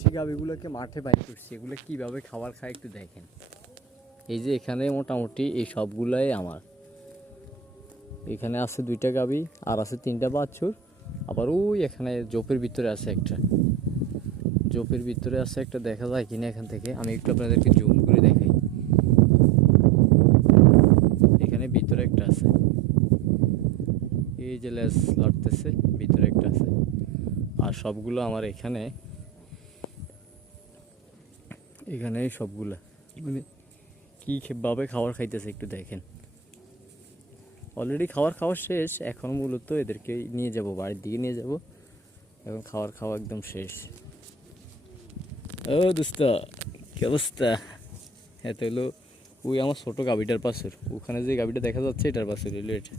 দেশি গাভীগুলোকে মাঠে বাইরে করছি, এগুলো কীভাবে খাবার খায় একটু দেখেন। এই যে এখানে মোটামুটি এই সবগুলাই আমার। এখানে আছে 2টা গাভী আর আছে 3টা বাছুর। আবার ওই এখানে জোপের ভিতরে আছে একটা, জোপের ভিতরে আছে একটা, দেখা যায় কিনা এখান থেকে আমি একটু আপনাদেরকে জুম করে দেখাই। এখানে ভিতরে একটা আছে, এই যে লেজ লড়তেছে, ভিতরে একটা আছে। আর সবগুলো আমার এখানে, এখানে সবগুলা মানে কীভাবে খাবার খাইতেছে একটু দেখেন। অলরেডি খাওয়া শেষ, এখন মূলত এদেরকে নিয়ে যাব, বাড়ির দিকে নিয়ে যাব। এখন খাওয়া একদম শেষ। ও দোস্ত, কি অবস্থা? হ্যাঁ তো হলো ওই আমার ছোটো গাভীটার পাশের, ওখানে যে গাভীটা দেখা যাচ্ছে এটার পাশের হলো এটা।